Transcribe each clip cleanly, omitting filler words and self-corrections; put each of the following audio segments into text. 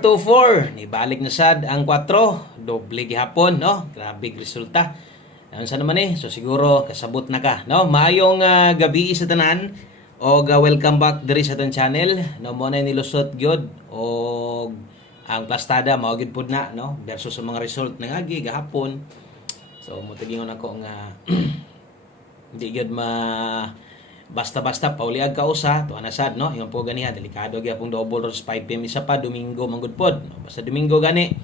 424, nibalik na sad ang 4, doble gihapon, no? Grabe resulta. Ano sa naman so siguro kasabot na ka, no? Maayong gabi sa tanan o welcome back diri sa tan channel, no? Mo na nilusot gyud o ang plastada mao gyud pud na, no? Versus sa mga result ng agi gahapon. So mo tigingon ako nga hindi gyud basta-basta pauliag ka usa to anasad, no? Yung po ganiha delikado gyapon double ros 5 PM isa pa Domingo manggod pod, no? Basta Domingo gani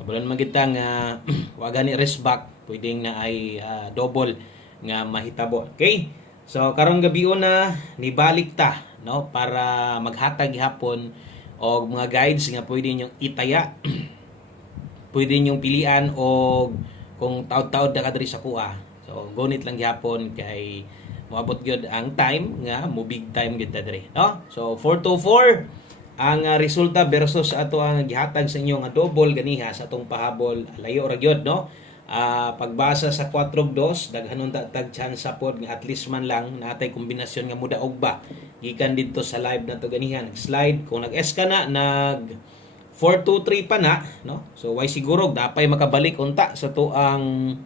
kabulan man kita nga wa gani rest back pwedeng na ay double nga mahitabo. Okay, so karong gabi na nibalik ta, no, para maghatag gihapon og mga guides nga pwede niyo itaya pwede niyo pilian og kung taud-taud ka diri sa kuha. So gunit lang gihapon kay moabot gyud ang time nga mo big time gyud diri, no? So 424 ang resulta versus ato ang gihatag sa inyo nga double ganiha sa atong pahabol layo ra gyud, no? Pagbasa sa 4-2 daghanon tag chance pod nga at least man lang natay kombinasyon nga mudaog ba gikan didto sa live na to ganiha nag-slide kung nag-S ka na nag 4-2-3 pa na, no? So why siguro dapay makabalik unta sa to ang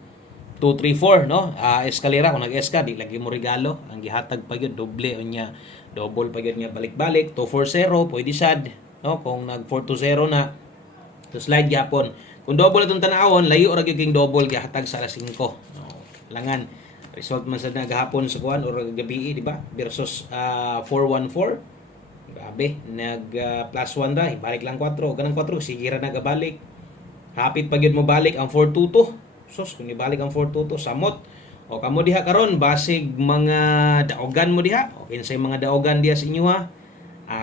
2-3-4, no? Eskalera kung nag-S ka, di lagi mo regalo. Ang gihatag pa yun, doble o niya. Double pa yun niya balik-balik. 2-4-0, pwede sad, no? Kung nag 4-2-0 na, to slide yapon. Kung double itong tanawon, layo ra gyud king double gihatag sa alas 5. No? Langan. Result man sa nagahapon sa kuan or gabi, di ba? Versus 4-1-4. Grabe, nag plus 1 da, balik lang 4. Kanang 4, sige ra nagabalik. Hapit pa gyud mo balik ang 4-2-2. Sus, kung ibalik ang 4-2-2, samot. O kamo diha karon basig mga daogan mo diha. O kinsay mga daogan diha sa inyo ha.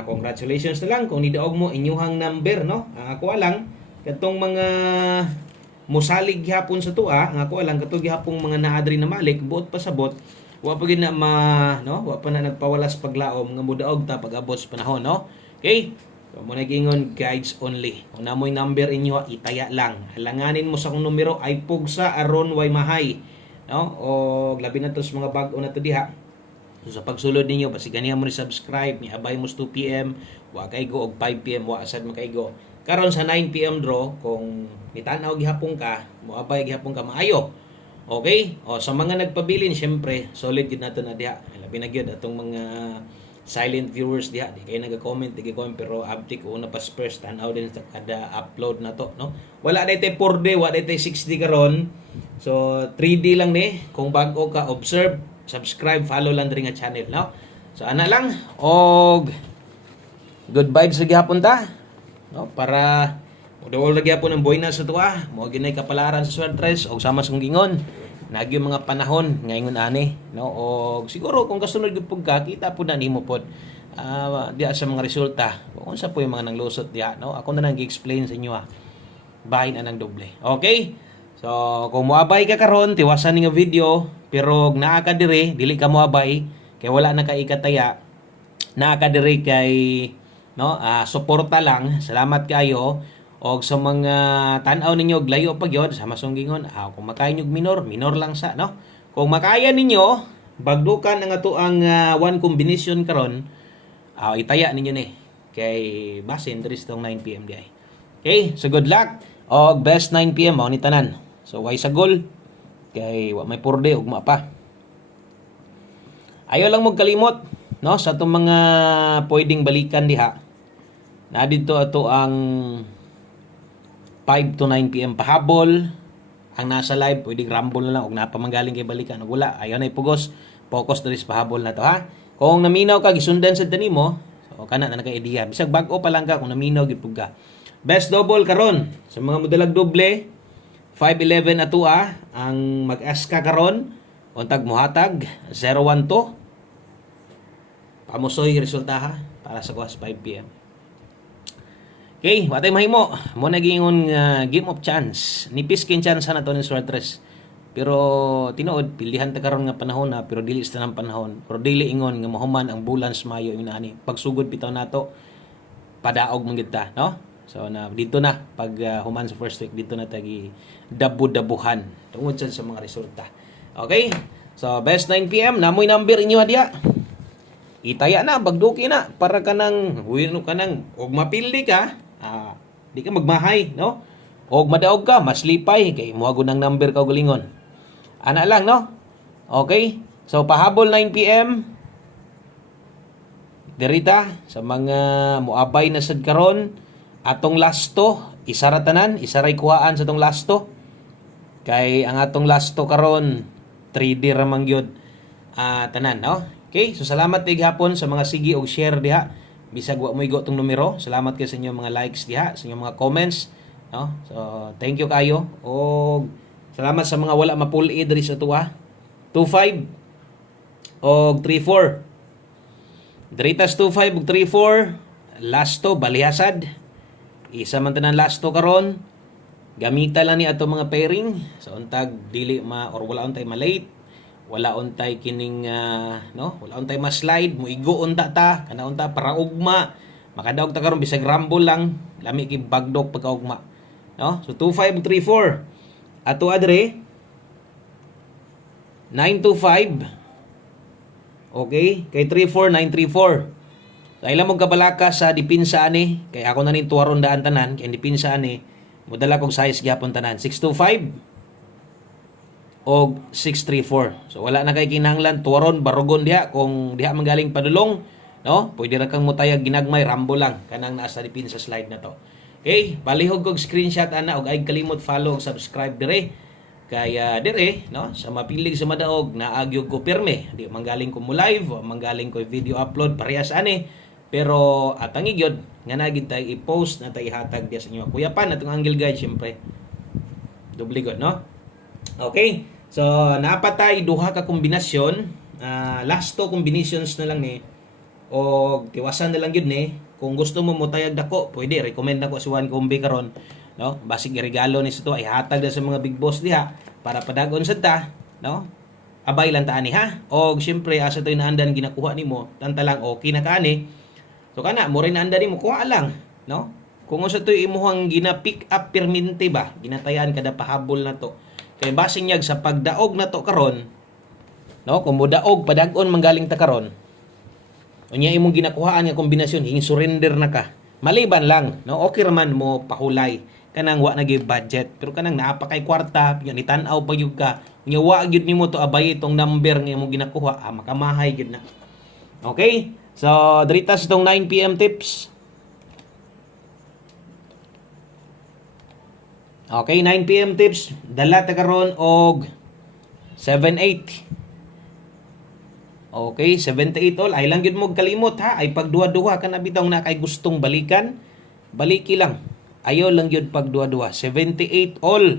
Congratulations na lang kung nidaog mo inyuhang number, no? Ang ako lang katong mga musalig gihapon sa tuwa, ang ako lang katong gihapong mga naadri na malik buot pasabot. Wa pa gid na no? Wa pa na nagpawalas paglaom nga mudaog ta pag-abot sa panahon, no? Okay? So, muna gingon guides only. Kung namoy number inyo, itaya lang. Halanganin mo sa kung numero ay pugsa aron way mahay. No? O labi na to sa mga bag-o na to diha. So, sa pagsulod ninyo, basi ganihan mo ni subscribe, ni abay mo 2 PM, wa kay go og 5 PM, wa asad makaigo. Karon sa 9 PM draw, kung nitanaw gihapon ka, mo abay gihapon ka maayo. Okay? O sa mga nagpabilin, syempre, solid gid nato na diha. Labi na gyud atong mga silent viewers diha, di kayo nag-comment, pero abdi ko una pas first tanaw din sa kada upload na to, no? Wala daytay 4D, wala daytay 6D karon. So 3D lang ni. Kung bago ka, observe, subscribe, follow lang diri nga channel, no? So ana lang og good vibes sa gihapon ta, no? Para modol lagi gyapon ang boy na sa tuwa, mo ginay kapalaran sa Swertres og sama sa gingon. Nagyo mga panahon ngayon ani, no? O siguro kung kasunod gyud pud ka kita pud na nimo pod diya sa mga resulta kung unsa po yung mga nanglusot diya, no? Ako na nang gi-explain sa inyo bahin anang doble. Okay, so kung moabay ka karon tiwasan ni nga video, pero naa ka dire dili ka moabay kay wala na ka ikataya, naa ka dire kay, no, suporta lang. Salamat kayo. Og sa mga tan-aw ninyo og layo pa gyud sa masunggingon, kung makayo nyug minor lang sa, no? Kung makaya ninyo bagdukan ang ato ang one combination karon, itaya ninyo ni kay basin diri sa 9 PM di ay. Okay, so good luck og best 9 PM mao ni tanan. So way sa goal kay wa may purde ug pa. Ayo lang mo kalimot, no, sa atong mga pwedeng balikan diha. Na dito ato ang 5 to 9 PM pahabol. Ang nasa live pwedeng rumble na lang og napamanggaling kay balikan og wala ayo na ipugos, focus diri sa pahabol na to, ha. Kung naminaw ka gisundan sa tanimo, so kana na naka-idea bisag bag-o pa lang ka kung naminaw gid pud ka. Best double karon sa mga modalag doble 5-11 ato ang mag-ask ka karon untag mohatag 0-1-2 pamusoy resulta ha para sa kuwas 5 PM. Okay, watay mahimo. Mo nagingon game of chance. Nipis kin chance na to ni Swertres. Pero tinuod pilihan ta karon nga panahon na, pero dili sa tanang panahon. Pero dili ingon nga mahuman ang bulan sa Mayo inaani. Pagsugod bitaw nato padaog man gid ta, no? So na dito na pag human sa first week dito na tagi dabu-dabuhan tungod sa mga resulta. Okay? So best 9 PM namoy number inyo diha. Itaya na, bagduki na para kanang huwino kanang og mapildi ka. Di ka magmahay, no? Og madaog ka, maslipay kay muhago ng number ka og galingon. Ana lang, no? Okay? So pahabol 9 PM dirita sa mga muabay na sad karon atong lasto isara tanan, isaray kuhaan sa atong lasto. Kay ang atong lasto karon 3D ra man gyud tanan, no? Okay? So salamat tig hapon sa mga sige og share diha. Bisag wa mo igo tong numero. Salamat kay sa inyong mga likes diha, sa inyong mga comments, no? So thank you kayo. Og salamat sa mga wala mapuli diri sa tuwa. 25 og 34. Diritas 25 ug 34. Lasto balihasad. Isa man tanan lasto karon. Gamita lang ni ato mga pairing sa untag dili or wala untay malate, wala untay kining no, wala untay ma-slide, muigo unta ta, kana unta para ugma. Makadaog ta karon bisag rumble lang, lami kay bagdok pagkaugma. No? So 2534. Ato adre 925. Okay? Kay 34934. So ila mo kabalaka sa dipinsa ani, kay ako na nin tuwaron daan tanan, kay dipinsa ani mudala kong size gyapon tanan 625 og 634. So wala na kay kinahanglan tuwaron barugon diha kung diha manggaling padulong, no? Pwede ra kang mutayag ginagmay rambo lang kanang naa sa dipin sa slide na to. Okay, balihog kog screenshot ana og ay kalimot follow ug subscribe dire. Kaya dire, no, sa mapilig sa madaog naagyog ko pirme, di manggaling ko mo live, manggaling ko video upload parehas ani. Pero atangi gyud nga nagid tay i-post na tay hatag diya sa inyo. Kuyapan atong angle guide syempre. Doble gud, no? Okay. So napatay duha ka kombinasyon. Last two combinations na lang ni. O tiwasan na lang gyud ni. Kung gusto mo motayag dako, pwede recommend nako si Juan Combi karon, no? Basig regalo ni sa to ay hatag na sa mga big boss diha para padagon sad ta, no? Abay lang ta ani ha. Og syempre asa toy naandan ginakuha nimo, tanta lang okay na kaani. So kana mo rin anda mo kuha lang, no? Kung usa toy imuhang gina-pick up perminti ba, ginatayan kada pahabol na to. Kay basing yag sa pagdaog na to karon, no? Kung modaog padag-on manggaling ta karon. Unya imong ginakuhaan nga kombinasyon, hing surrender na ka. Maliban lang, no? Okay raman mo pahulay kanang wa nagi budget, pero kanang naa pa kay kwarta, yan itan-aw pa gyud ka. Unya wa gyud nimo to abay itong number nga imong ginakuha, makamahay gyud na. Okay? So, diritas itong 9 PM tips. Okay, 9 PM tips. Dala ta karon og 78. Okay, 78 all. Ay lang gyud mo kalimot ha. Ay pagduha-duha ka na bitaw na kay gustong balikan. Baliki lang. Ayo lang gyud pagduha-duha. 78 all.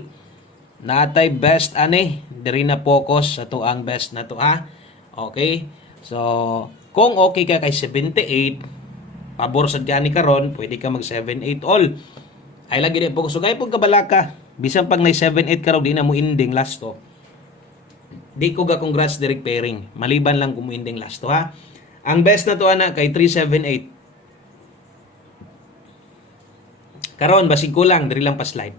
Natay best ani. Diri na focus sa to ang best na to ha. Okay? So, kung okay ka kay 78, pabor sa gani karon, pwede ka mag 78 all. Ay lagi din po. So kaya pong kabalaka, bisan pag na 78 karon di na mo ending last to. Di ko ga congrats direct pairing. Maliban lang kung mo ending last to ha. Ang best na to ana kay 378. Karon basig kulang diri lang pa slide.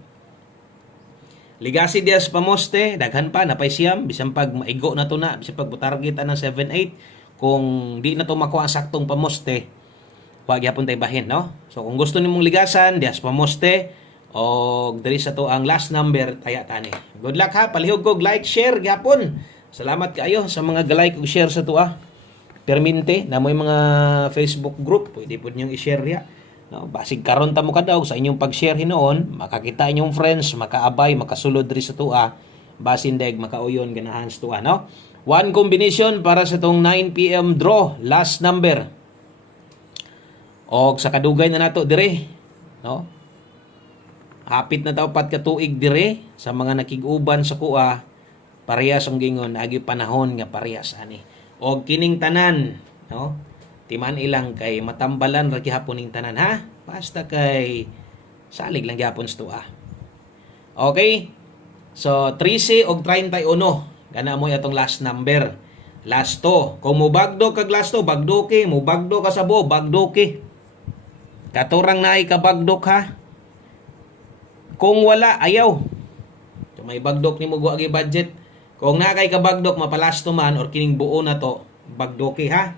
Legacy Diaz pamoste, daghan pa napay siyam bisan pag maigo na to na, bisan pag target ana 78. Kung di na to makuha ang saktong pamoste, wag gyapon tay bahin, no? So kung gusto nimong ligasan, dias pamoste o diri sa to ang last number taya tani. Good luck ha, palihog kog like, share gyapon. Salamat kaayo sa mga like ug share sa to Perminte na mo'y mga Facebook group, pwede pud niyo i-share ya. No, basig karon ta mo kadaog sa inyong pag-share hinoon, makakita inyong friends, makaabay, makasulod diri sa to basin deg makauyon ganahan sa to no? One combination para sa tong 9 PM draw, last number. Og sa kadugay na nato dire, no? Hapit na tapat ka tuig dire sa mga nakig-uban sa kuha, parehas ang gingon agi panahon nga parehas ani. Og kining tanan, no? Timan ilang kay matambalan ra gihapon ning tanan ha. Basta kay salig lang gihapon sa tuwa. Okay? So 13 og 31. Gana mo atong last number. Last to. Kung mubagdo kag last to, bagdoke. Mubagdo ka sa bo, bagdoke. Katurang naay ka bagdok ha. Kung wala, ayaw. So may bagdok ni mo guagi budget. Kung nakay ka bagdok, mapalasto man, or kining buo na to, bagdoke ha.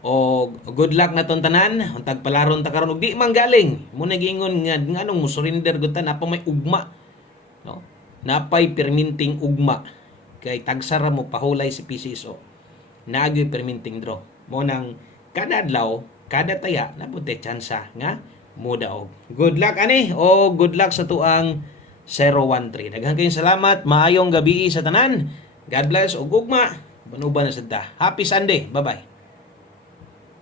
O good luck na ton tanan, untag palaron ta karon ug di man galing. Mo nagingon nga nganong mo surrender gud ta napa may ugma, no? Napay perminting ugma kay tagsara mo pahulay si PCSO. Naagyoy perminting draw. Mo nang kada adlaw, kada taya napunte tsansa nga mudaog. Good luck ani o good luck sa tuang 013. Daghang kayong salamat. Maayong gabi sa tanan. God bless o gugma. Banuban na sa ta. Happy Sunday. Bye-bye.